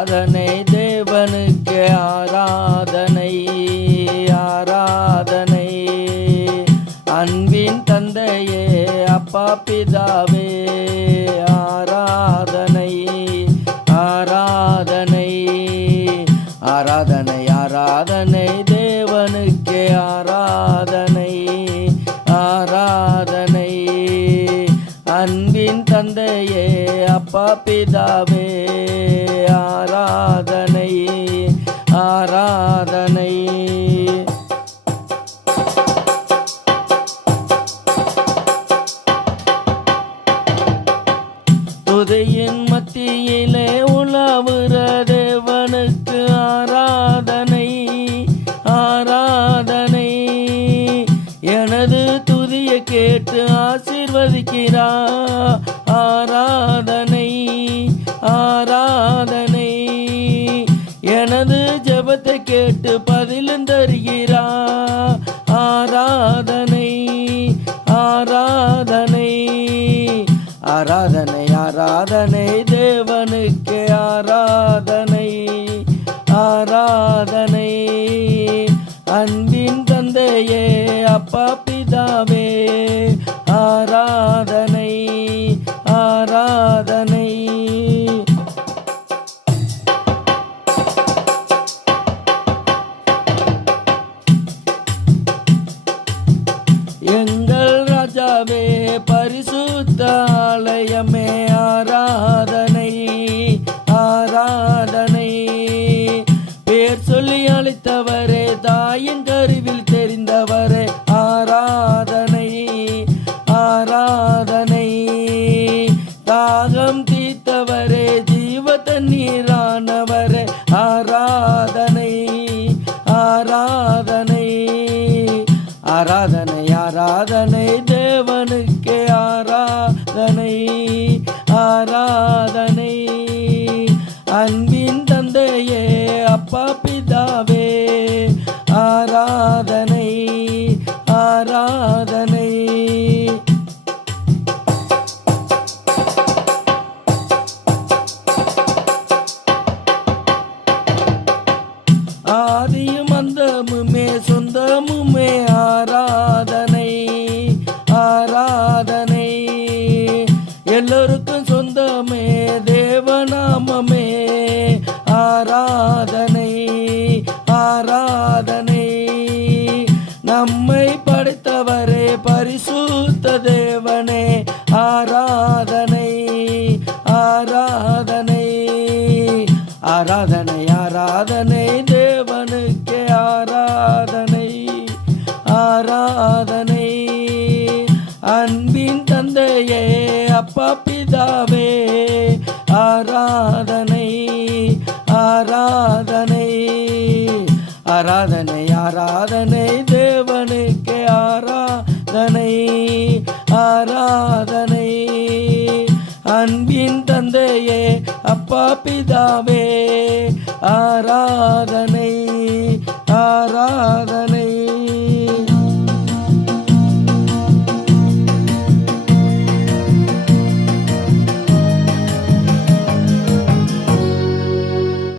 ஆராதனை தேவனுக்கு ஆராதனை ஆராதனை. அன்பின் தந்தையே அப்பா பிதாவே ஆராதனை ஆராதனை ஆராதனை ஆராதனை தேவனுக்கு ஆராதனை ஆராதனை. அன்பின் தந்தையே அப்பா பிதாவே ஆராதனை ஆராதனை. துதியின் மத்தியிலே உலாவுற தேவனுக்கு ஆராதனை ஆராதனை. எனது துதியை கேட்டு ஆசீர்வதிக்கிறார் ஆராதனை ஆராதனை. எனது ஜெபத்தை கேட்டு பதிலும் தருகிறார் ஆராதனை ஆராதனை ஆராதனை ஆராதனை தேவனுக்கு ஆராதனை ஆராதனை. அன்பின் தந்தையே அப்பா பிதாவே ஆராதனை ஆராதனை. எங்கள் ராஜாவே பரிசுத்த ஆலயமே ஆராதனை ஆராதனை. பேர் சொல்லி அழைத்தவரே தாயின் கருவில் தெரிந்தவரே ஆராதனை ஆராதனை. தாகம் தீர்த்தவரே ஜீவ தண்ணீரானவரே ஆராதனை ஆராதனை ஆராதனை ஆராதனை தேவனுக்கு ஆராதனை ஆராதனை. அன்பின் தந்தையே அப்பா பிதாவே ஆராதனை ஆராதனை. ஆதியும் அந்தமுமே சொந்தமுமே ஆராதனை ஆராதனை. எல்லோருக்கும் சொந்தமே தேவநாமமே ஆராதனை ஆராதனை. நம்மை படைத்தவரே பரிசுத்த தேவனே ஆராதனை ஆராதனை ஆராதனை ஆராதனை தேவனுக்கு ஆராதனை ஆராதனை. அன்பின் தந்தையே அப்பா பிதாவே ஆராதனை ஆராதனை ஆராதனை ஆராதனை தேவனுக்கு ஆராதனை ஆராதனை. அன்பின் தந்தையே அப்பா பிதாவே ஆராதனை ஆராதனை.